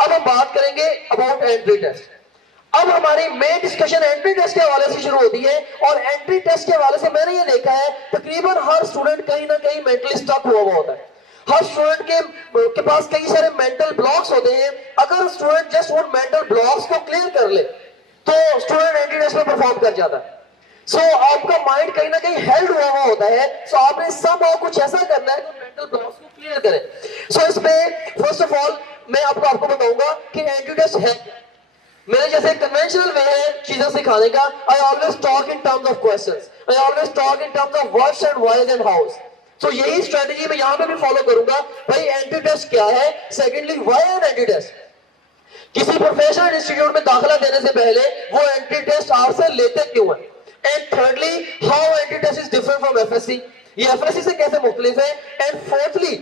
अब हम बात करेंगे अबाउट एंट्री टेस्ट। अब हमारी मेन डिस्कशन एंट्री टेस्ट के हवाले से शुरू होती है, और एंट्री टेस्ट के हवाले से मैंने ये देखा है तकरीबन हर स्टूडेंट कहीं ना कहीं मेंटली स्टक हुआ होता है। हर स्टूडेंट के पास कई सारे मेंटल ब्लॉक्स होते हैं। अगर स्टूडेंट जस्ट उन मेंटल ब्लॉक्स को क्लियर कर ले तो स्टूडेंट एंट्री टेस्ट में परफॉर्म कर जाता है। सो आपका माइंड कहीं ना कहीं हेल्ड हुआ होता है। सो आपने सब कुछ ऐसा करना है जो मेंटल ब्लॉक्स को क्लियर करे। सो इसमें फर्स्ट ऑफ ऑल मैं आपको बताऊंगा कि एंट्री टेस्ट है। मेरे जैसे कन्वेंशनल वे है चीजें सिखाने का। I always talk in terms of questions, I always talk in terms of what's and why and house. तो यही स्ट्रेटजी मैं यहां पे भी फॉलो करूंगा। भाई एंट्री टेस्ट क्या है, secondly why an entry test. किसी प्रोफेशनल इंस्टीट्यूट में दाखिला देने से पहले वो एंट्री टेस्ट आपसे लेते क्यों है, and thirdly how entry test is different from FSC, ये एफएससी से कैसे मुख्तलिफ है, and fourthly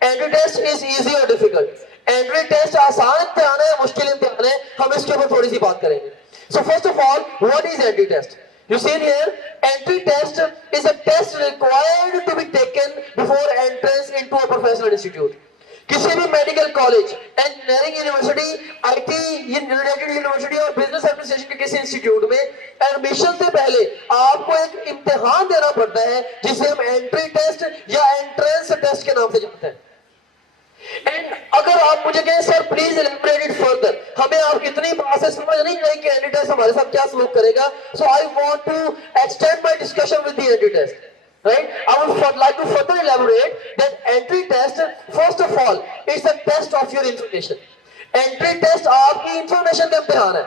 entry test is easy और डिफिकल्ट। एंट्री टेस्ट आसान इम्तिहान है, मुश्किल इम्तिहान है, हम इसके ऊपर थोड़ी सी बात करेंगे। So first of all what is entry test? You see here, entry test is a test required to be taken before entrance into a professional institute. किसी भी medical college, engineering university, IT related university और business administration के किसी institute में admission से पहले आपको एक इम्तिहान देना पड़ता है जिसे हम एंट्री टेस्ट या एंट्रेंस टेस्ट के नाम से जानते हैं। एंड अगर आप मुझे कहें सर प्लीज एलिब्रेट इट फर्दर, हमें आप कितनी बात से समझ नहीं आई कि एंट्री टेस्ट हमारे साथ क्या सलूक करेगा। So I want to extend my discussion with the entry test, right? I would like to further elaborate that entry test, first of all, it's a test of your information. Entry test आपकी information का इम्तिहान है।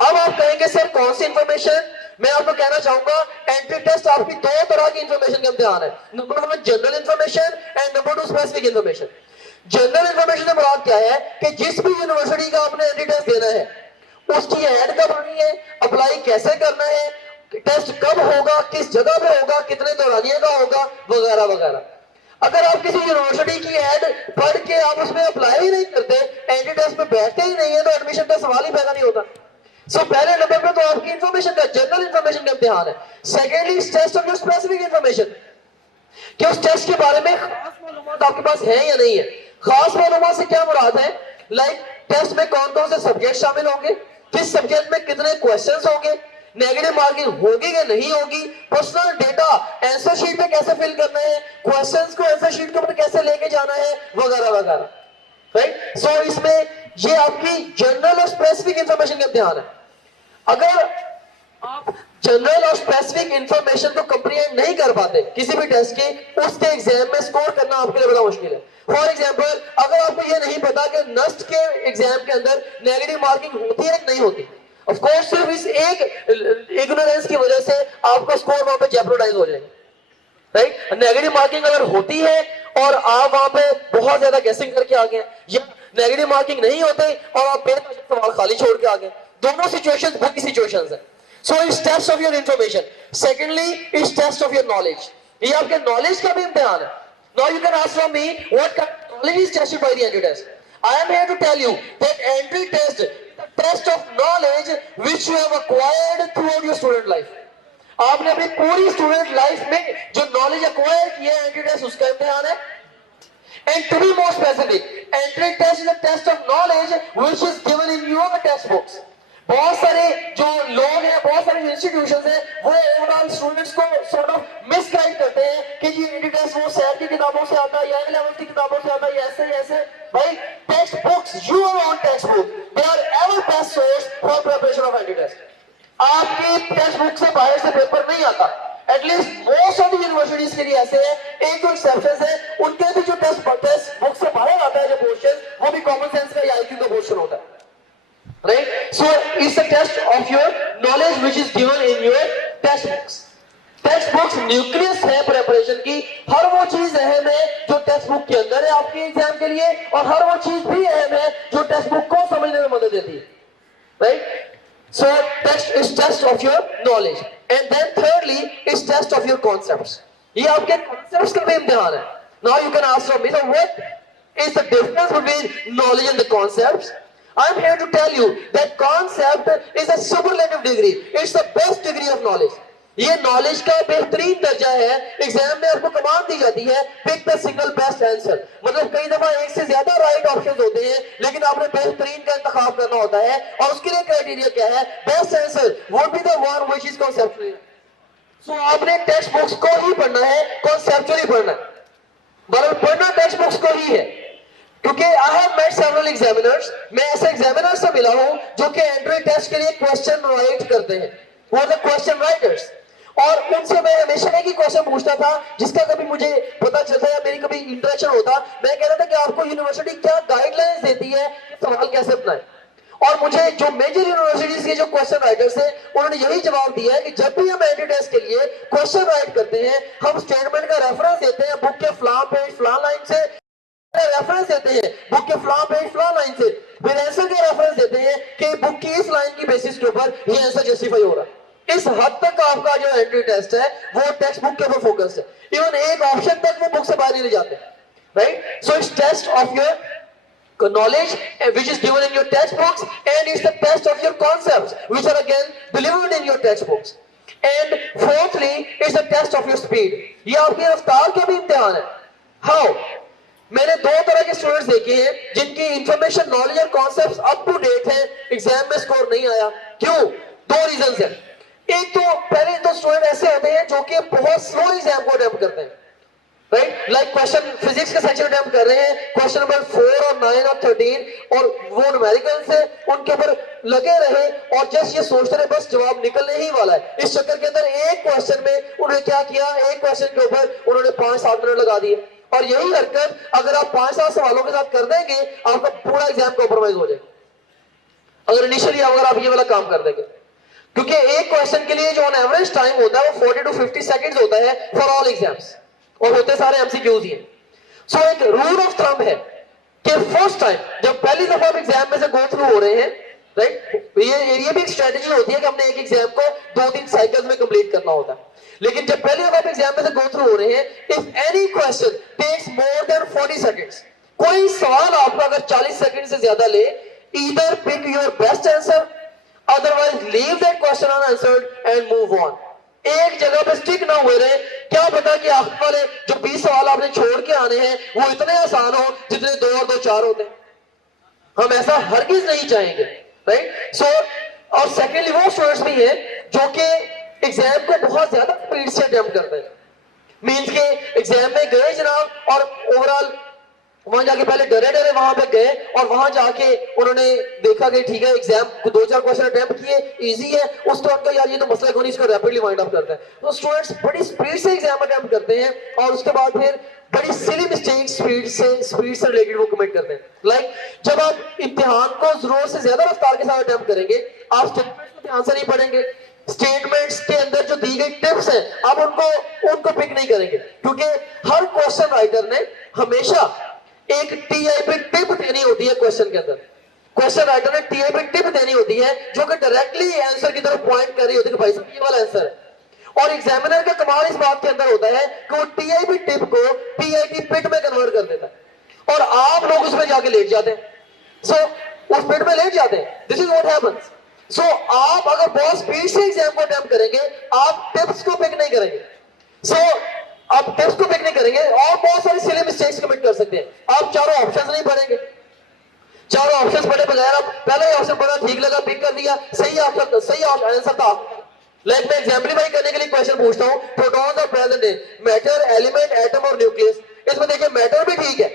अब आप कहेंगे sir कौन सी information? मैं आपको कहना चाहूंगा एंट्री टेस्ट आपकी दो तरह की इंफॉर्मेशन का इम्तिहान है। Number 1 general information and number 2 specific information. General information से मुराद क्या है कि जिस भी यूनिवर्सिटी का आपने एंट्री टेस्ट देना है उसकी एड कब आनी है, अप्लाई कैसे करना है, टेस्ट कब होगा, किस जगह पे होगा, कितने दौरानिए का होगा, वगैरह वगैरह। अगर आप किसी यूनिवर्सिटी की एड पढ़ के आप उसमें अप्लाई ही नहीं करते, एंट्री टेस्ट में बैठते ही नहीं है, तो एडमिशन का सवाल ही पैदा नहीं होता। सो पहले नंबर पे तो आपकी इंफॉर्मेशन का जनरल इंफॉर्मेशन का इम्तिहान है। Secondly test of your specific information, कि उस टेस्ट के बारे में खास मालूमात आपके पास है या नहीं है। खास मालूमात से क्या मुराद है, लाइक टेस्ट में कौन कौन से सब्जेक्ट शामिल होंगे, किस सब्जेक्ट में कितने क्वेश्चंस होंगे, नेगेटिव मार्किंग होगी कि नहीं होगी, पर्सनल डेटा आंसर शीट में कैसे फिल करना है, क्वेश्चंस को आंसर शीट के ऊपर कैसे लेके जाना है, वगैरह वगैरह, राइट। सो इसमें ये आपकी जनरल और स्पेसिफिक इंफॉर्मेशन का इम्तिहान है। अगर आप जनरल और स्पेसिफिक इंफॉर्मेशन को कंप्रीहेंड नहीं कर पाते किसी भी टेस्ट की, उसके एग्जाम में स्कोर करना आपके लिए बड़ा मुश्किल है। फॉर एग्जाम्पल, अगर आपको यह नहीं पता कि नस्ट के एग्जाम के अंदर नेगेटिव मार्किंग होती है कि नहीं होती, ऑफ कोर्स सिर्फ इस एक इग्नोरेंस की वजह से आपका स्कोर वहां पे जेप्रोडाइज हो जाएगा, राइट। नेगेटिव मार्किंग अगर होती है और आप वहां पे बहुत ज्यादा गेसिंग करके आ गए, या नेगेटिव मार्किंग नहीं होते और आप बेतुका सवाल खाली छोड़ के आ गए, दोनों सिचुएशंस बुरी सिचुएशंस है। So it's test of your information. Secondly it's test of your knowledge, ये आपके नॉलेज का भी इम्तिहान है। Now you can ask from me what kind of knowledge is tested by the entry test. I am here to tell you that entry test test of knowledge which you have acquired through your student life. आपने अपनी पूरी student life में जो knowledge acquire किया है, entry test उसका इम्तिहान है। And to be more specific, entry test is a test of knowledge which is given in your text books. बहुत सारे जो लोग हैं, बहुत सारे इंस्टीट्यूशंस हैं, वो ओवरऑल स्टूडेंट्स को सॉर्ट ऑफ मिसगाइड करते हैं कि ये एंट्री टेस्ट वो सैट की किताबों से आता है या ए लेवल की किताबों से आता है, ऐसे ऐसे। भाई text books, your own text book, they are ever best source for preparation of entry test. आपकी टेक्स्ट बुक से बाहर से पेपर नहीं आता। At least most of the universities के लिए ऐसे है, एक दो एक्सेप्शंस है, उनके भी जो टेस्ट बुक से बाहर आता है जो क्वेश्चन, वो भी कॉमन सेंस का या आईक्यू का क्वेश्चन होता है, right? So it's a test of your knowledge which is given in your textbooks. Text nucleus है प्रिपरेशन की। हर वो चीज अहम है जो टेक्स्ट बुक के अंदर है आपके एग्जाम के लिए, और हर वो चीज भी अहम है जो टेक्स्ट बुक को समझने में मदद देती है, right. So test is test of your knowledge, and then thirdly is test of your concepts. ये आपके कॉन्सेप्ट्स का भी इम्तिहान है। Now you can ask from me, so what is the difference between knowledge and the concepts? I'm here to tell you that concept is a superlative degree. It's the best degree of knowledge. ये knowledge का बेहतरीन दर्जा है। Exam में आपको command दी जाती है, pick the single best answer. मतलब कई दफा एक से ज्यादा राइट ऑप्शंस होते हैं, लेकिन आपने बेहतरीन का इंतखाब करना होता है, और उसके लिए क्राइटेरिया क्या है? Best answer would be the one which is conceptual. So आपने टेक्स्ट बुक्स को ही पढ़ना है, कॉन्सेप्चुअली पढ़ना है। बल्कि पढ़ना टेक्स्ट बुक्स को ही है, क्योंकि I have met several examiners, मैं ऐसे एग्जामिनर से मिला हूं जो कि एंट्री टेस्ट के लिए क्वेश्चन राइट करते हैं, वो द क्वेश्चन राइटर्स। और उनसे मैं हमेशा एक ही क्वेश्चन पूछता था, जिसका कभी मुझे पता चलता या मेरी कभी इंटरेक्शन होता, मैं कहता था कि आपको यूनिवर्सिटी क्या गाइडलाइंस देती है सवाल कैसे बनाए। और मुझे जो मेजर यूनिवर्सिटीज के जो क्वेश्चन राइटर्स हैं, उन्होंने यही जवाब दिया है कि जब भी हम एंट्री टेस्ट के लिए क्वेश्चन राइट करते हैं, हम स्टेटमेंट का रेफरेंस देते हैं बुक के फलां पेज फलां लाइन से, रेफरेंस देते हैं बुक के फलां पेज फलां लाइन से, फिर आंसर के रेफरेंस देते हैं कि बुक की इस लाइन की बेसिस के ऊपर ये आंसर जस्टिफाई हो रहा है। इस हद तक आपका जो एंट्री टेस्ट है वो टेक्स्ट बुक के ऊपर फोकस है। इवन एक ऑप्शन तक वो बुक से बाहर नहीं ले जाते, right? So it's test of your knowledge which is given in your textbooks, and it's the test of your concepts which are again delivered in your textbooks. And fourthly, it's the test of your speed. ये आपकी रफ्तार का भी इम्तिहान है। How? मैंने दो तरह के स्टूडेंट्स देखे हैं जिनकी इंफॉर्मेशन, नॉलेज और कॉन्सेप्ट्स अप टू डेट है, एग्जाम में स्कोर नहीं आया। क्यों? दो रीजंस हैं। एक तो पहले तो स्टूडेंट ऐसे होते हैं जो कि बहुत स्लो एग्जाम को अटेम्प्ट करते हैं, राइट? लाइक क्वेश्चन फिजिक्स का सेक्शन अटेम्प्ट कर रहे हैं, क्वेश्चन नंबर 4 और 9 और 13, और वो न्यूमेरिकल से उनके ऊपर लगे रहे और जस्ट ये सोचते रहे बस जवाब निकलने ही वाला है। इस चक्कर के अंदर एक क्वेश्चन में उन्होंने क्या किया, एक क्वेश्चन के ऊपर उन्होंने 5-7 मिनट लगा दिए। और यही हरकत अगर आप 5-7 सवालों के साथ कर देंगे, आपका पूरा एग्जाम कॉम्प्रोमाइज हो जाएगा, अगर इनिशियली अगर आप ये वाला काम कर देंगे। क्योंकि एक क्वेश्चन के लिए जो ऑन एवरेज टाइम होता है वो 40 to 50 सेकंड्स होता है फॉर ऑल एग्जाम्स, और होते सारे एमसीक्यूज ही हैं। सो एक रूल ऑफ थंब है कि फर्स्ट टाइम जब पहली दफा आप एग्जाम में से गो थ्रू हो रहे हैं, राइट, ये भी एक स्ट्रेटजी होती है कि हमने एक एग्जाम को 2-3 साइकिल्स में कंप्लीट करना होता है। लेकिन जब पहली दफा आप एग्जाम में से गो थ्रू हो रहे हैं, if any question takes more than 40 seconds, कोई सवाल आपका अगर 40 सेकंड से ज्यादा ले, either pick your best answer, otherwise leave that question unanswered and move on। एक जगह पे स्टिक ना हुए रहे। क्या पता कि आखिर वाले जो 20 सवाल आपने छोड़ के आने हैं वो इतने आसान हो जितने 2 और 2 4 होते हैं। हम ऐसा हरगिज नहीं चाहेंगे, राइट? सो और सेकेंडली वो स्टूडेंट्स भी हैं जो कि एग्जाम को बहुत ज्यादा स्पीड से अटेम्प्ट करते हैं। मीन्स के एग्जाम में गए जनाब और ओवरऑल वहां जाके पहले डरे डरे वहां पे गए और वहां जाके उन्होंने देखा कि ठीक है एग्जाम को 2-4 क्वेश्चन अटेम्प्ट किए, इजी है, उसके बाद यार ये तो मसला कोई नहीं, इसको रैपिडली वाइंड अप करते हैं। तो स्टूडेंट्स बड़ी स्पीड से एग्जाम अटेम्प्ट करते हैं और उसके बाद फिर बड़ी सिली मिस्टेक स्पीड से रिलेटेड वो कमिट करते हैं। लाइक जब आप इम्तिहान को जरूरत से ज्यादा रफ्तार के साथ अटेम्प्ट करेंगे, आप स्टेटमेंट्स को ध्यान से नहीं पढ़ेंगे, स्टेटमेंट्स के अंदर जो दी गई टिप्स हैं आप उनको पिक नहीं करेंगे, क्योंकि हर क्वेश्चन राइटर ने हमेशा एक टीआईपी टिप देनी होती है क्वेश्चन के अंदर। क्वेश्चन राइटर ने टीआईपी टिप देनी होती है जो कि डायरेक्टली आंसर की तरफ पॉइंट कर रही होती है कि भाई साहब ये वाला आंसर है। और एग्जामिनर का कमाल इस बात के अंदर होता है कि वो टीआईपी टिप को पीआईटी पिट में कन्वर्ट कर देता है और आप लोग उसमें जाके लेट जाते हैं। सो उस पिट में लेट जाते हैं। This is what happens. So आप अगर बहुत स्पीड से एग्जाम को अटेम्प्ट करेंगे, आप टिप्स को पिक नहीं करेंगे। सो आप टिप्स को पिक नहीं करेंगे और बहुत सारी सिली मिस्टेक्स कमिट कर सकते हैं। आप चारों ऑप्शंस नहीं पढ़ेंगे, चारों ऑप्शंस पढ़े बगैर आप पहला ही ऑप्शन पढ़ा, ठीक लगा, पिक कर दिया, सही आंसर था। लाइक मैं एग्जाम्पलीफाई करने के लिए क्वेश्चन पूछता हूं, प्रोटॉन्स और present day, matter, element, atom और न्यूक्लियस। इसमें देखिए मैटर भी ठीक है,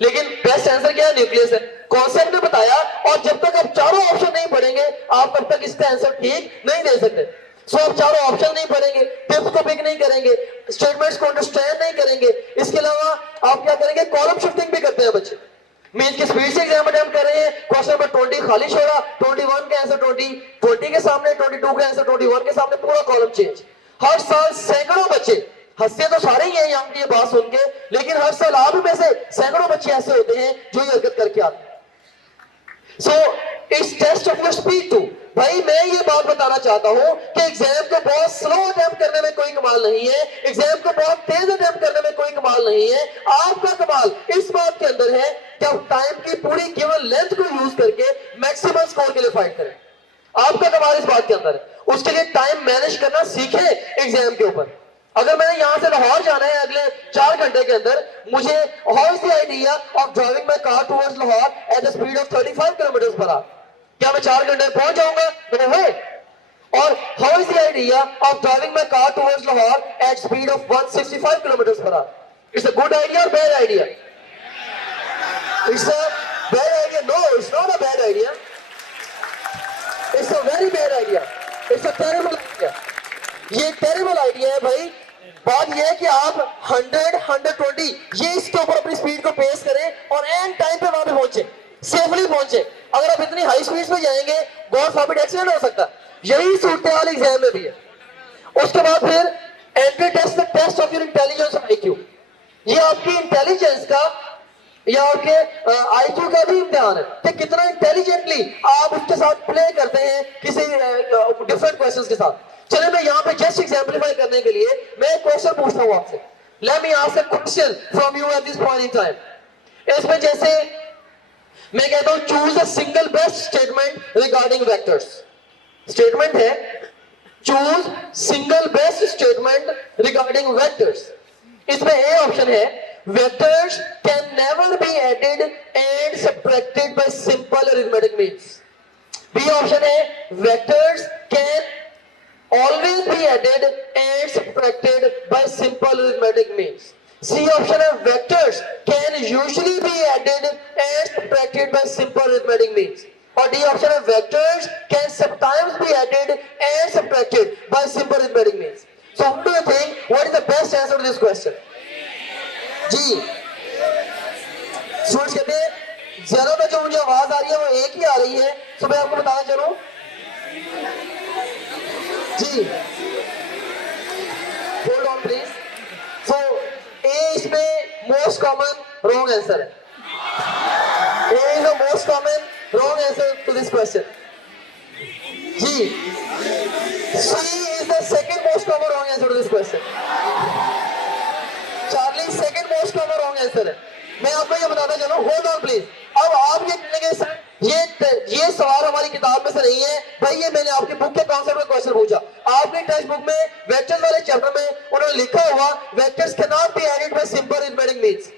लेकिन बेस्ट आंसर क्या है? न्यूक्लियस है। कॉन्सेप्ट ने बताया, और जब तक आप चारों ऑप्शन नहीं पढ़ेंगे आप तब तक इसका आंसर ठीक नहीं दे सकते। सो आप चारों ऑप्शन नहीं पढ़ेंगे, टिप्स को पिक नहीं करेंगे, स्टेटमेंट्स को अंडरस्टैंड नहीं करेंगे। इसके अलावा आप क्या करेंगे? कॉलम शिफ्टिंग भी करते हैं बच्चे। मीन्स की स्पीड से एग्जाम अटेम्प्ट कर रहे हैं, क्वेश्चन नंबर 20 खाली छोड़ा, 21 के आंसर 20 के सामने, 22 के आंसर 21 के सामने, पूरा कॉलम चेंज। हर साल सैकड़ों बच्चे, हंसते तो सारे ही हैं यहाँ की ये बात सुन के, लेकिन हर साल आप में से सैकड़ों बच्चे ऐसे होते हैं जो ये हरकत करके आते हैं। So it's test of your speed too. भाई मैं ये बात बताना चाहता हूं कि एग्जाम को बहुत स्लो अटेम्प्ट करने में कोई कमाल नहीं है, एग्जाम को बहुत तेज अटेम्प्ट करने में कोई कमाल नहीं है। आपका कमाल इस बात के अंदर है कि आप टाइम की पूरी गिवन लेंथ को यूज करके मैक्सिमम स्कोर के लिए फाइट करें। आपका कमाल इस बात के अंदर है। उसके लिए टाइम मैनेज करना सीखे एग्जाम के ऊपर। अगर मैंने यहां से लाहौर जाना है अगले 4 घंटे के अंदर, मुझे how is the idea of driving my car towards Lahore at the speed of 35 kilometre per hour? क्या मैं 4 घंटे में पहुंच जाऊंगा? No way. और how is the idea of driving my car towards Lahore at speed of 165 kilometre per hour? It's a good idea और bad idea? It's a bad idea. No, it's not a bad idea, it's a very bad idea, it's a terrible idea. ये terrible idea है भाई। बात ये है कि आप 100, 120 ये इसके ऊपर अपनी स्पीड को पेश करें और एंड टाइम पे वहां पे पहुंचे, सेफली पहुंचे। अगर आप इतनी हाई स्पीड में जाएंगे, गॉड फॉरबिड एक्सीडेंट हो सकता है। यही सूरत हाल एग्जाम में भी है। उसके बाद फिर entry test, test of your intelligence और आईक्यू। ये आपकी इंटेलिजेंस का या आपके आईक्यू का भी इम्तिहान है कि कितना इंटेलिजेंटली आप उसके साथ प्ले करते हैं किसी डिफरेंट क्वेश्चंस के साथ। चलिए मैं यहाँ पे जस्ट एग्जाम्पलीफाई करने के लिए मैं एक क्वेश्चन पूछता हूँ आपसे। Let me ask a question from you at this point in time. इसमें जैसे मैं कहता हूँ choose a single best statement regarding vectors. Statement है choose single best statement regarding vectors. इसमें ए ऑप्शन है vectors can never be added and subtracted by simple arithmetic means. B option है vectors can always be added and subtracted by simple arithmetic means. C option है vectors can usually be added and subtracted by simple arithmetic means. और D option है vectors can sometimes be added and subtracted by simple arithmetic means. So who do you think what is the best answer to this question? जी students कहते हैं ज्यादातर जो मुझे आवाज आ रही है वो एक ही आ रही है, तो मैं आपको बताना चलूं जी, hold on please. So A इसमें मोस्ट कॉमन रॉन्ग आंसर है। A is the most common wrong answer to this question. जी C is the second most common wrong answer to this question. Charlie second most common wrong answer है। मैं आपको ये बताना चाह रहा हूँ, होल्ड ऑन प्लीज। अब आप ये कहेंगे सर ये सवाल हमारी किताब में से नहीं है भाई, ये मैंने आपकी बुक के कॉन्सेप्ट में क्वेश्चन पूछा। आपकी टेक्स्ट बुक में वेक्टर्स वाले चैप्टर में उन्होंने लिखा हुआ vectors can not be added by simple arithmetic means.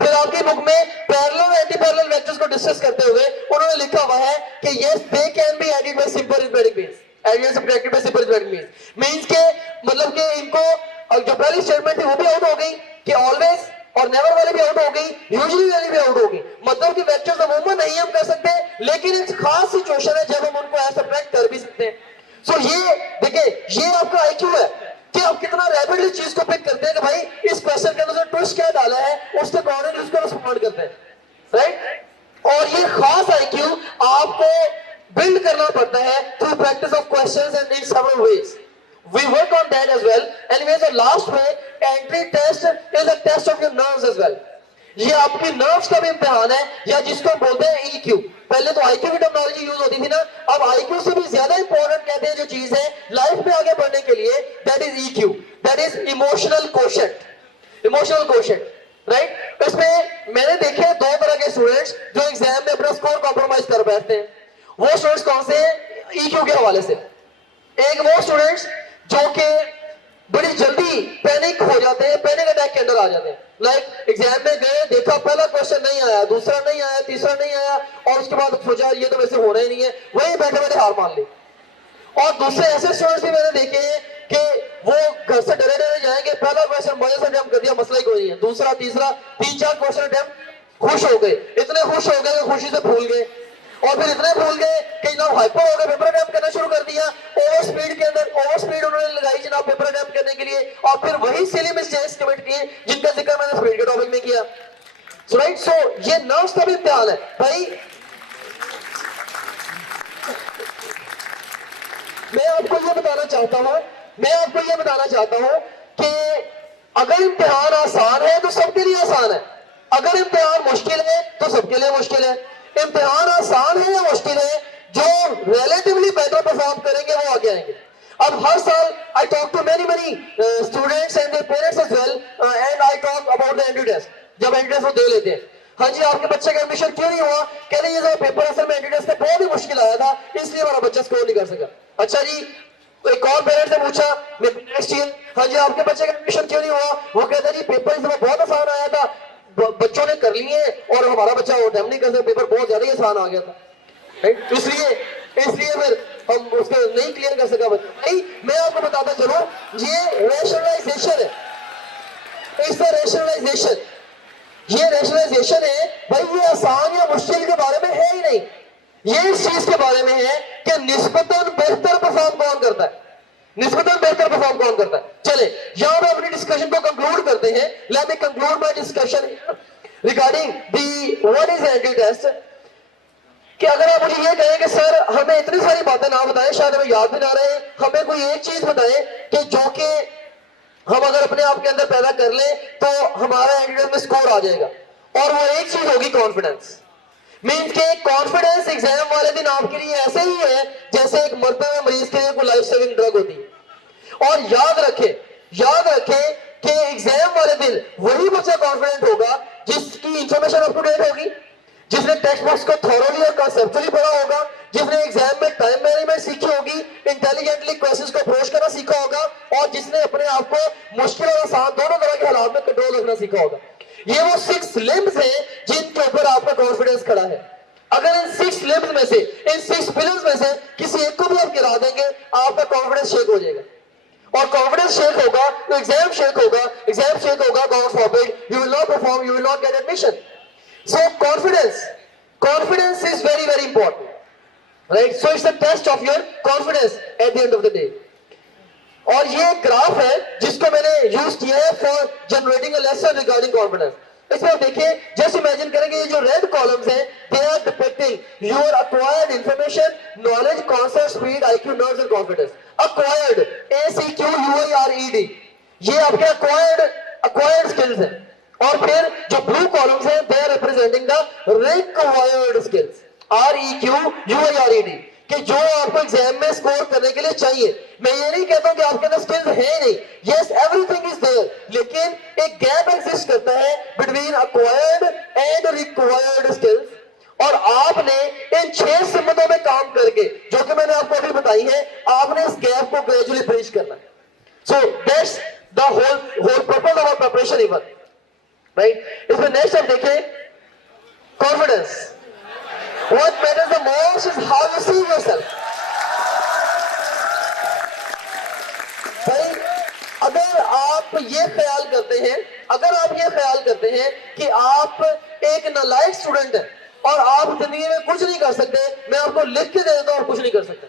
फिर आपकी बुक में पैरेलल और एंटी पैरेलल वेक्टर्स को डिस्कस करते हुए उन्होंने लिखा हुआ है कि yes they can be added by simple arithmetic means, added subtracted by simple arithmetic means के मतलब कि इनको जो पहली स्टेटमेंट थी वो भी आउट हो गई कि ऑलवेज और नेवर वाली भी आउट हो गई, यूजुअली वाली भी आउट हो गई। मतलब कि वेक्टर्स अमूमन नहीं हम कर सकते, लेकिन एक खास सिचुएशन है जब हम उनको ऐसे सब्ट्रैक्ट कर भी सकते हैं। सो ये देखिए, ये आपका आईक्यू है कि आप कितना रैपिडली चीज को पिक करते हैं कि भाई इस क्वेश्चन के अंदर ट्विस्ट क्या डाला है, उसके अकॉर्डिंग उसको रिस्पॉन्ड करते हैं, राइट। और ये खास आईक्यू आपको बिल्ड करना पड़ता है through practice of questions and in several ways. We work on that as well. Anyways, the last way, entry test is a test of your nerves as well. ये आपकी nerves का भी इम्तिहान है, या जिसको हम बोलते हैं EQ। पहले तो IQ की टर्मिनोलॉजी यूज होती थी ना, अब IQ से भी ज्यादा इंपॉर्टेंट कहते हैं जो चीज है लाइफ में आगे बढ़ने के लिए, that is EQ, that is emotional quotient, emotional quotient, right? इसमें मैंने देखे दो तरह के स्टूडेंट्स जो एग्जाम में अपना स्कोर कॉम्प्रोमाइज कर बैठते हैं। वो स्टूडेंट्स कौन से हैं? EQ के हवाले से। एक वो स्टूडेंट्स जो कि बड़ी जल्दी पैनिक हो जाते हैं, पैनिक अटैक के अंदर आ जाते हैं। लाइक एग्जाम में गए, देखा पहला क्वेश्चन नहीं आया, दूसरा नहीं आया, तीसरा नहीं आया, और उसके बाद सोचा ये तो वैसे होना ही नहीं है, वही बैठे बैठे हार मान ली। और दूसरे ऐसे स्टूडेंट्स भी मैंने देखे हैं कि वो घर से डरे डरे जाएंगे, पहला क्वेश्चन मजे से अटेम्प्ट कर दिया, मसला ही कोई नहीं है, दूसरा तीसरा 3-4 क्वेश्चन अटेम्प्ट खुश हो गए, इतने खुश हो गए खुशी से भूल गए, और फिर इतने भूल गए कि जनाब हाइपर हो गए, पेपर अटेम्प्ट करना शुरू कर दिया। ओवर स्पीड के अंदर ओवर स्पीड उन्होंने लगाई जनाब पेपर अटेम्प्ट करने के लिए, और फिर वही सिली मिस्टेक्स कमिट किए जिनका जिक्र मैंने स्पीड के टॉपिक में किया। सो राइट, सो ये नर्व्स का भी इम्तिहान है भाई। मैं आपको ये बताना चाहता हूं कि अगर इम्तिहान आसान है तो सबके लिए आसान है, अगर इम्तिहान मुश्किल है तो सबके लिए मुश्किल है। इम्तिहान आसान है या मुश्किल है, जो रिलेटिवली बेटर परफॉर्म करेंगे वो आगे आएंगे। अब हर साल I talk to many students and their parents as well, and I talk about the entry test. जब एंट्री टेस्ट वो दे लेते हैं, हाँ जी आपके बच्चे का एडमिशन क्यों नहीं हुआ, कह रहे ये जो पेपर असल में एंट्री टेस्ट बहुत ही मुश्किल आया था इसलिए हमारा बच्चा स्कोर नहीं कर सका। अच्छा जी, तो एक और पेरेंट्स ने पूछा नेक्स्ट ईयर, हाँ जी आपके बच्चे का एडमिशन क्यों नहीं हुआ? वो कहता है जी पेपर इस बार बहुत आसान आया था, बच्चों ने कर लिए और हमारा बच्चा वो अटेम्प्ट नहीं कर सकता, पेपर बहुत ज्यादा ही आसान आ गया था, राइट? इसलिए फिर हम उसको नहीं क्लियर कर सका बच्चा। नहीं, मैं आपको बताता चलूं, ये रैशनलाइजेशन है, इट्स रैशनलाइजेशन, ये रैशनलाइजेशन है भाई। ये आसान या मुश्किल के बारे में है ही नहीं, ये इस चीज के बारे में है कि निस्बतन बेहतर परफॉर्म कौन करता है, निस्बतन बेहतर परफॉर्म कौन करता है। चले यहां पे अपनी डिस्कशन को कंक्लूड करते हैं। Let me conclude my discussion regarding the what is entry test. कि अगर आप मुझे ये कहें कि सर हमें इतनी सारी बातें ना बताएं, शायद हमें याद भी ना रहे, हमें कोई एक चीज बताएं कि जो कि हम अगर अपने आप के अंदर पैदा कर लें तो हमारा एंटी टेस्ट में स्कोर आ जाएगा, और वो एक चीज होगी कॉन्फिडेंस। मीन्स के कॉन्फिडेंस एग्जाम वाले दिन आपके लिए ऐसे ही है जैसे एक मरते हुए मरीज के लिए कोई लाइफ सेविंग ड्रग होती है। और याद रखें कि एग्जाम वाले दिन वही बच्चा कॉन्फिडेंट होगा जिसकी इंफॉर्मेशन अप टू डेट होगी, जिसने टेक्स्ट बुक्स को थॉरोली और कॉन्सेप्चुअली पढ़ा होगा, जिसने एग्जाम में टाइम मैनेजमेंट सीखी होगी, इंटेलिजेंटली क्वेश्चंस को अप्रोच करना सीखा होगा, और जिसने अपने आप को मुश्किल और आसान दोनों तरह के हालात में कंट्रोल रखना सीखा होगा। ये वो 6 लिम्स हैं जिनके ऊपर आपका कॉन्फिडेंस खड़ा है। अगर इन 6 लिम्स में से, इन 6 पिलर्स में से किसी एक को भी आप गिरा देंगे, आपका कॉन्फिडेंस शेक हो जाएगा, और कॉन्फिडेंस शेक होगा तो एग्जाम शेक होगा, God forbid, you will not perform, you will not get admission. So confidence is very very important, right? So it's the test of your confidence at the end of the day. और ये graph है जिसको मैंने use किया है for generating a lesson regarding confidence. इसमें आप देखिए, जस्ट इमेजिन करेंगे ये जो रेड कॉलम्स हैं they are depicting your acquired information, knowledge, concept, speed, IQ, nerves and confidence. Acquired, ACQUIRED, ये आपके अक्वायर्ड स्किल्स हैं। और फिर जो ब्लू कॉलम्स हैं they are representing the required skills, REQUIRED, कि जो आपको एग्जाम में स्कोर करने के लिए चाहिए। मैं ये नहीं कहता हूं कि आपके अंदर स्किल्स है नहीं, यस एवरीथिंग इज देयर, लेकिन एक गैप एग्जिस्ट करता है between acquired and required skills. और आपने इन 6 सिमतों में काम करके, जो कि मैंने आपको अभी बताई है, आपने इस गैप को ग्रेजुअली ब्रिज करना है। So that's the whole purpose of our preparation even, right? इसमें नेक्स्ट आप देखिए confidence. What matters the most is how you see yourself. भाई अगर आप ये ख्याल करते हैं कि आप एक नालायक स्टूडेंट हैं और आप जिंदगी में कुछ नहीं कर सकते, मैं आपको लिख के दे देता हूं और कुछ नहीं कर सकते।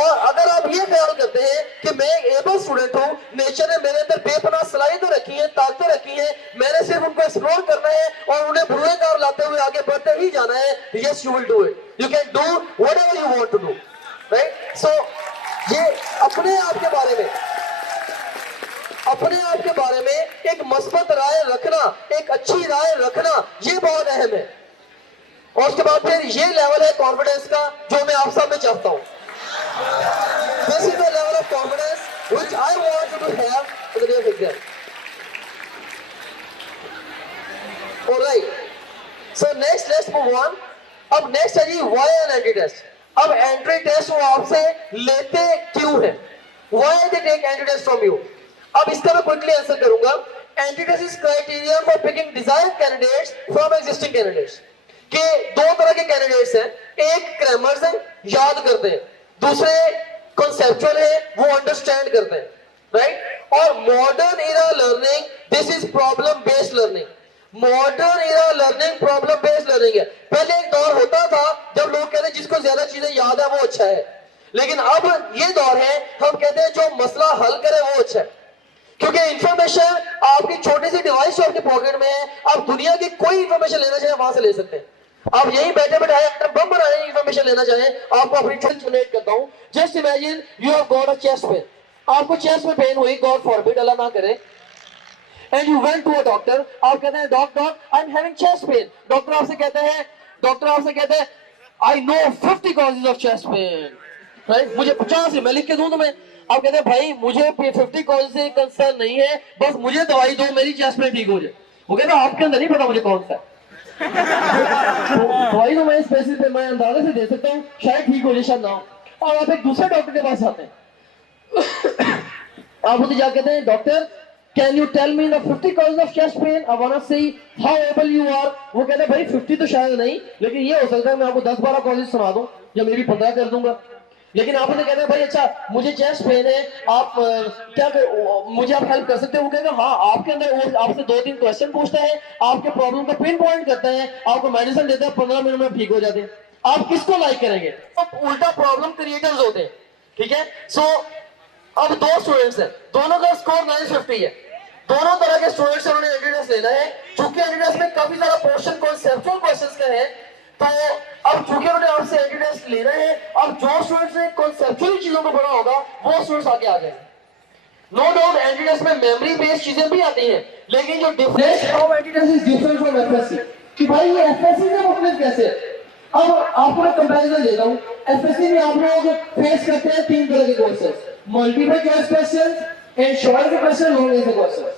और अगर आप ये ख्याल करते हैं कि मैं एक एबल स्टूडेंट हूं, नेचर ने मेरे अंदर बेपनाह सलाहियतें रखी हैं, ताकतें रखी हैं, मैंने सिर्फ उनको एक्सप्लोर करना है और उन्हें बुरे कार लाते हुए आगे बढ़ते ही जाना है, yes you will do it, you can do whatever you want to do, right? So ये अपने आप के बारे में एक मस्बत राय रखना, एक अच्छी राय रखना, ये बहुत अहम है। और उसके बाद फिर ये लेवल है कॉन्फिडेंस का जो मैं आप सब में चाहता हूं। This is the level of confidence which I want you to have in the day of exam. Alright. So next, let's move on. अब next है जी why an entry test. अब entry test वो आपसे लेते क्यों है? Why they take entry test from you? अब इसका मैं quickly आंसर करूंगा। Entry test is criteria for picking desired candidates from existing candidates. कि 2 तरह के कैंडिडेट्स हैं, एक क्रैमर्स हैं, याद करते हैं, दूसरे कॉन्सेप्चुअल है, वो अंडरस्टैंड करते हैं, राइट? और modern era learning, this is problem based learning. Modern era learning problem based learning है। पहले एक दौर होता था जब लोग कहते हैं जिसको ज्यादा चीजें याद है वो अच्छा है, लेकिन अब ये दौर है हम कहते हैं जो मसला हल करे वो अच्छा है, क्योंकि इंफॉर्मेशन आपकी छोटी सी डिवाइस आपके पॉकेट में है, आप दुनिया की कोई इंफॉर्मेशन लेना चाहे वहां से ले सकते हैं। आप यही बैठे बैठाए अगर बम बनाने की इंफॉर्मेशन लेना चाहें, आपको अपनी चॉइस जनरेट करता हूं। Just imagine you have got a chest pain, आपको चेस्ट में पेन हुई, गॉड फॉरबिड, अल्लाह ना करे, and you went to a doctor. आप कहते हैं doctor I am having chest pain. Doctor आपसे कहते हैं I know 50 causes of chest pain, right? मुझे 50 मैं लिख के दूं तुम्हें। आप कहते हैं भाई मुझे 50 कॉजेज से कंसर्न नहीं है, बस मुझे दवाई दो, मेरी चेस्ट पेन ठीक हो जाए। वो कहता है आपके अंदर नहीं पता मुझे कौन सा दवाई तो मैं स्पेसिफिक मैं अंदाजे से दे सकता हूँ, शायद ठीक हो जाए शायद ना हो। और आप एक दूसरे डॉक्टर के पास आते हैं, आप मुझे क्या कहते हैं, doctor can you tell me the 50 causes of chest pain, I want to see how able you are. वो कहते हैं भाई 50 तो शायद नहीं, लेकिन ये हो सकता है मैं आपको 10-12 कॉजेज सुना दूं या मे भी 15 कर दूंगा। लेकिन आप मुझे कहते हैं भाई अच्छा मुझे चेस्ट पेन है, आप क्या मुझे आप हेल्प कर सकते हैं। वो कहते हैं हाँ, आपके अंदर वो आपसे 2-3 क्वेश्चन पूछता है, आपके प्रॉब्लम को पिन पॉइंट करता है, आपको मेडिसिन देता है, 15 मिनट में ठीक हो जाते हैं। आप किसको लाइक करेंगे? तो उल्टा प्रॉब्लम क्रिएटर्स होते हैं, ठीक है। सो अब 2 स्टूडेंट्स हैं, दोनों का स्कोर 950 है, दोनों तरह के स्टूडेंट्स उन्होंने एंट्री टेस्ट लेना है। चूंकि एंट्री टेस्ट में काफी सारा पोर्शन कॉन्सेप्चुअल क्वेश्चंस का है, तो अब चूंकि उन्होंने आपसे एंट्री टेस्ट लेना है, अब जो स्टूडेंट्स ने कॉन्सेप्चुअल चीजों को पढ़ा होगा वो स्टूडेंट्स आगे आ जाएंगे। नो डाउट एंट्री टेस्ट में मेमोरी बेस्ड चीजें भी आती हैं, लेकिन जो difference of entry test is different from FSC कि भाई ये एफएससी से मुख्तलिफ कैसे है। अब आपको मैं कंपैरिजन देता हूं, एफएससी में आप लोग फेस करते हैं 3 तरह के questions, multiple choice questions and short question, long answer questions,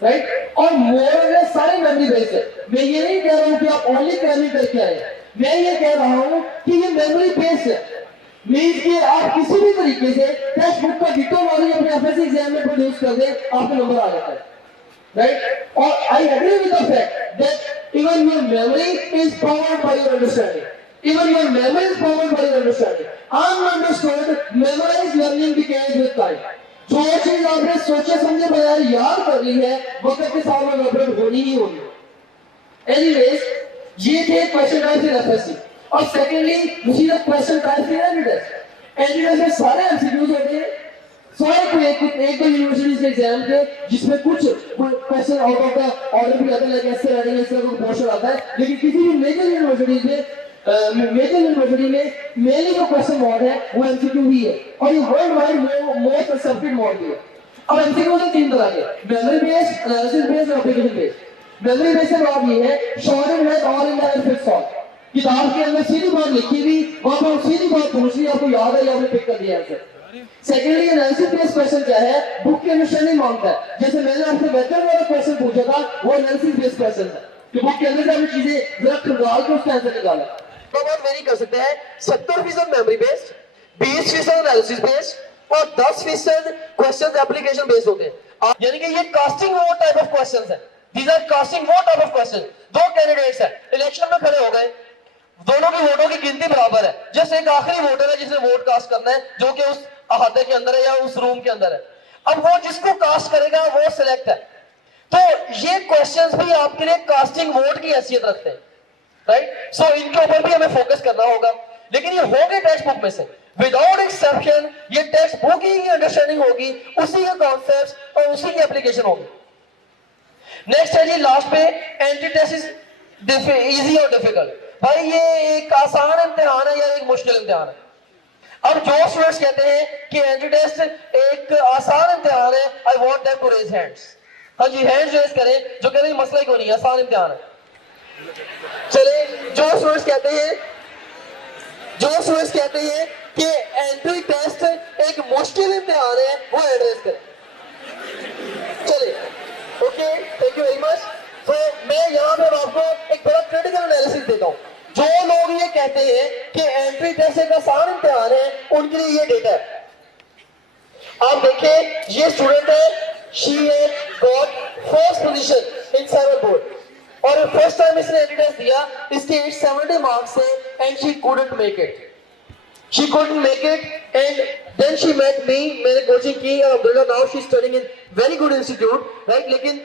right. और मोर सारे मेमोरी बेस्ड है। मैं ये नहीं कह रहा हूं कि आप ओनली क्रैमिंग करके आए, मैं ये कह रहा हूं कि ये मेमोरी बेस्ड है, मींस कि आप किसी भी तरीके से टेक्स्ट बुक का डिटो नॉलेज अपने एफएससी एग्जाम में प्रोड्यूस कर दें, आपके नंबर आ जाता है, राइट। और I agree with the fact that even your memory is powered by your understanding, even your memory is powered by your understanding. Ununderstood memorized learning becomes with time. जो चीज आपने सोचे समझे बगैर याद कर ली है, वक्त के साथ में अपडेट होनी ही होनी। एनीवेज, ये थे क्वेश्चन टाइप इन एफएससी। और सेकेंडली मुझे the question type in entry test. Entry test में सारे एमसीक्यूज होते हैं, सारे को एक दो यूनिवर्सिटीज के एग्जाम के, जिसमें कुछ question out of the order भी आते हैं, लाइक ऐसे राइटिंग इस तरह का पोर्शन आता है। लेकिन किसी भी मेजर यूनिवर्सिटीज में मेनली जो क्वेश्चन मॉड है वो एमसीक्यू ही है, और ये world wide most accepted mod भी है। अब एमसीक्यू के 3 तरह के, मेमोरी बेस्ड, एनालिसिस बेस्ड और एप्लीकेशन बेस्ड। मेमोरी बेस्ड का बात ये है शॉर्ट एंड है, all in the fix solve, किताब के अंदर सीधी बात लिखी हुई, वहां पर सीधी बात पूछ ली, आपको याद है या आपने पिक कर दिया answer. Secondly analysis based question क्या है, बुक की अंडरस्टैंडिंग मांगता है। जैसे मैंने आपसे वेक्टर वाला क्वेश्चन पूछा था, वो एनालिसिस बेस्ड क्वेश्चन है कि बुक के अंदर से चीजें जरा खंगाल के उसका आंसर निकाला। तो बात वेरी कर सकते हैं 70% मेमोरी बेस्ड, 20% एनालिसिस बेस्ड और 10% क्वेश्चंस एप्लीकेशन बेस्ड होते हैं। यानी कि ये casting vote type of questions है। These are casting vote type of question. 2 candidates हैं, इलेक्शन में खड़े हो गए, दोनों की वोटों की गिनती बराबर है। जस्ट एक आखिरी वोटर है जिसने वोट कास्ट करना है, जो कि उस अहाते के अंदर है या उस रूम के अंदर है। अब वो जिसको कास्ट करेगा वो सिलेक्ट है। तो ये क्वेश्चंस भी आपके लिए कास्टिंग वोट की हैसियत रखते हैं, राइट। सो इनके ऊपर भी हमें फोकस करना होगा। लेकिन ये होंगे टेक्स्ट बुक में से, विदाउट एक्सेप्शन ये टेक्स्ट बुक ही अंडरस्टैंडिंग होगी, उसी के कॉन्सेप्ट्स और उसी की एप्लीकेशन होगी। नेक्स्ट है जी लास्ट पे, एंट्री टेस्ट इज इजी और डिफिकल्ट। भाई ये एक आसान इम्तिहान है या एक मुश्किल इम्तिहान है? अब जो स्टूडेंट्स कहते हैं कि एंट्री टेस्ट एक आसान इम्तिहान है, I want them to raise hands. हाँ जी, हैंड्स रेज करें जो कहते हैं मसला ही कोई नहीं, आसान इम्तिहान है। चले, जो स्टूडेंट्स कहते हैं कि एंट्री टेस्ट एक मुश्किल इम्तिहान है, वो एड्रेस करें। चले, okay, thank you very much. तो मैं यहाँ पे आपको एक बड़ा क्रिटिकल एनालिसिस देता हूँ। जो लोग ये कहते हैं कि एंट्री टेस्ट एक आसान इम्तिहान है, उनके लिए ये डेटा है। आप देखिए, ये स्टूडेंट है, she had got first position in cyber board, और फर्स्ट टाइम इसने एंट्री टेस्ट दिया, इसके 70 मार्क्स है, and she couldn't make it, and then she met me, मैंने कोचिंग की और Abdullah, now she is studying in very good institute, right। लेकिन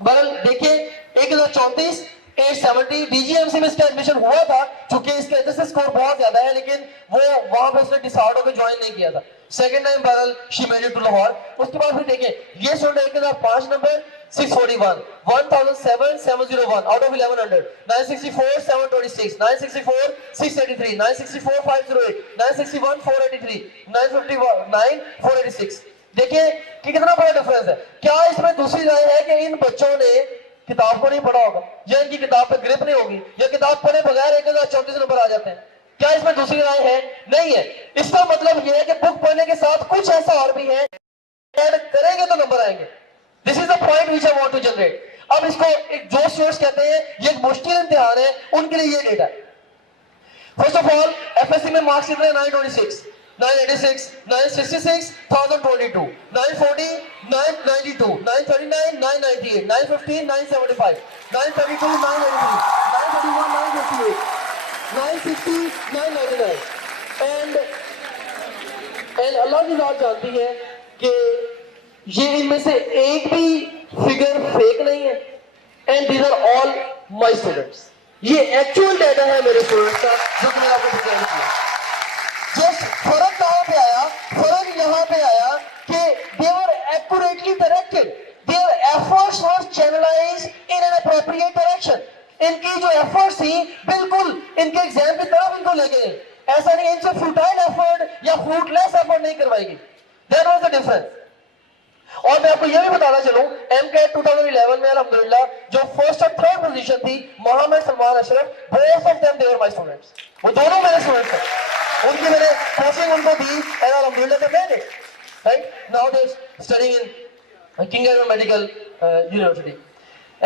बहरहाल देखिए 1034 870 डीजीएमसी में इसका एडमिशन हुआ था, चूंकि इसके एचएसएस स्कोर बहुत ज्यादा है, लेकिन वो वहां पे उसने डिसाइड होकर ज्वाइन नहीं किया था। सेकंड टाइम बहरहाल she made it to Lahore. उसके बाद फिर देखिए ये स्टूडेंट के साथ 5 नंबर 641 1007 701 आउट ऑफ 1100, 964 726, 964 683, 964 508, 961 483, 959 486। देखिए कि कितना बड़ा डिफरेंस है। क्या इसमें दूसरी राय है कि इन बच्चों ने किताब को नहीं पढ़ा होगा, या इनकी किताब पे ग्रिप नहीं होगी, या किताब पढ़े बगैर 1034 नंबर आ जाते हैं? क्या इसमें दूसरी राय है? नहीं है। इसका मतलब यह है कि बुक पढ़ने के साथ कुछ ऐसा और भी है, ऐड करेंगे तो नंबर आएंगे। This is the point which I want to generate. अब इसको एक जो स्टूडेंट्स कहते हैं ये एक मुश्किल इम्तिहान है, उनके लिए ये डेटा है। फर्स्ट ऑफ ऑल एफएससी में मार्क्स कितने? 926। 986, 966, 1022, 940, 992, 939, 998, 915, 975, 932, 983, 931, 958, 960, 999. एंड अल्लाह की जात जानती है कि ये इनमें से एक भी फिगर फेक नहीं है. And these are all my students. ये एक्चुअल डाटा है मेरे स्टूडेंट्स का जो कि मैंने आपको प्रेजेंट किया. जस्ट फर्क कहां पे आया? फर्क यहां पे आया कि they were accurately directed. Their efforts were channelized in an appropriate direction. इनकी जो एफर्ट्स थी बिल्कुल इनके एग्जाम की तरफ इनको ले गए. ऐसा नहीं इनसे फ्रूटाइल एफर्ट या फ्रूटलेस एफर्ट नहीं करवाएगी. There was the difference. और मैं आपको यह भी बताना चलूं, एमकेट 2011 में अल्हम्दुलिल्लाह जो फर्स्ट और थर्ड पोजीशन थी, Mohammad Salman Ashraf, both of them they were my students. वो दोनों मेरे स्टूडेंट्स हैं. उनकी मैंने कोचिंग उनको दी एंड अल्हम्दुलिल्लाह they made it. Right now they are studying in King Medical University.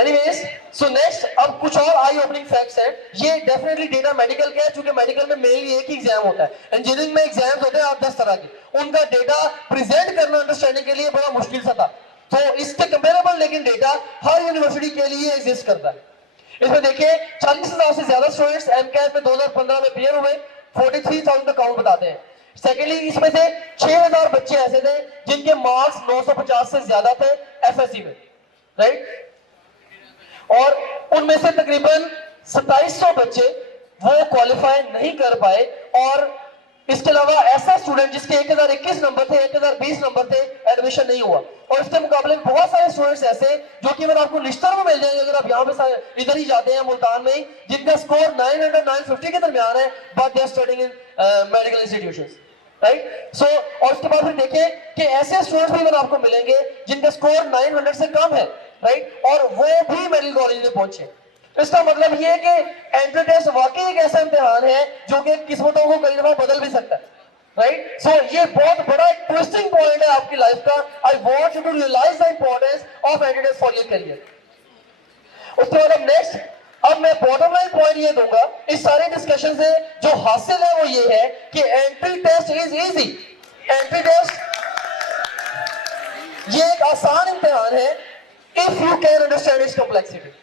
Anyways, so next अब कुछ और आई ओपनिंग फैक्ट्स हैं. ये डेफिनेटली डेटा मेडिकल का है, क्योंकि मेडिकल में मेनली एक ही एग्जाम होता है. इंजीनियरिंग में एग्जाम्स होते हैं 10 तरह के. उनका डेटा प्रेजेंट करना अंडरस्टैंडिंग के लिए बड़ा मुश्किल सा था. तो इसके कंपेरेबल लेकिन डेटा हर यूनिवर्सिटी के लिए एग्जिस्ट करता है. इसमें देखिए 40,000 से ज्यादा स्टूडेंट्स एमकेट में 2015 में क्लियर हुए. 43,000 का काउंट बताते हैं. सेकेंडली इसमें से 6,000 बच्चे ऐसे थे जिनके मार्क्स 950 से ज्यादा थे एफएससी में. राइट. और उनमें से तकरीबन 2700 बच्चे वो क्वालिफाई नहीं कर पाए. और इसके अलावा ऐसा स्टूडेंट जिसके 1021 नंबर थे, 1020 नंबर थे, एडमिशन नहीं हुआ. और इसके मुकाबले में बहुत सारे स्टूडेंट्स ऐसे जो कि अगर आपको लिस्टर में मिल जाएंगे, अगर आप यहाँ पे इधर ही जाते हैं मुल्तान में ही, जिनका स्कोर 900 950 के दरमियान है, but they are studying in medical institutions. Right. So और उसके बाद फिर देखें कि ऐसे स्टूडेंट्स भी अगर आपको मिलेंगे जिनका स्कोर 900 से कम है. राइट. और वो भी मेडिकल कॉलेज में पहुंचे. इसका मतलब ये है कि एंट्री टेस्ट वाकई एक ऐसा इम्तिहान है जो कि किस्मतों को कई दफा बदल भी सकता है. राइट. सो ये बहुत बड़ा एक ट्विस्टिंग पॉइंट है आपकी लाइफ का. I want you to realize the importance of entry test for your career. उसके बाद अब नेक्स्ट, अब मैं बॉटम लाइन पॉइंट ये दूंगा इस सारे डिस्कशन से. जो हासिल है वो ये है कि entry test is easy. Entry test ये एक आसान इम्तिहान है if you can understand its complexity.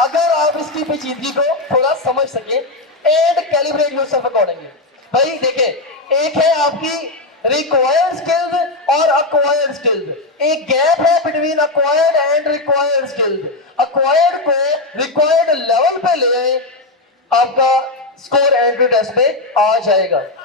अगर आप इसकी पेचीदगी को थोड़ा समझ सके एंड कैलिब्रेट योरसेल्फ अकॉर्डिंगली. भाई देखिए, एक है आपकी रिक्वायर्ड स्किल्स और अक्वायर्ड स्किल्स. एक गैप है between acquired and required skills. Acquired को रिक्वायर्ड लेवल पे ले आए, आपका स्कोर एंट्री टेस्ट पे आ जाएगा.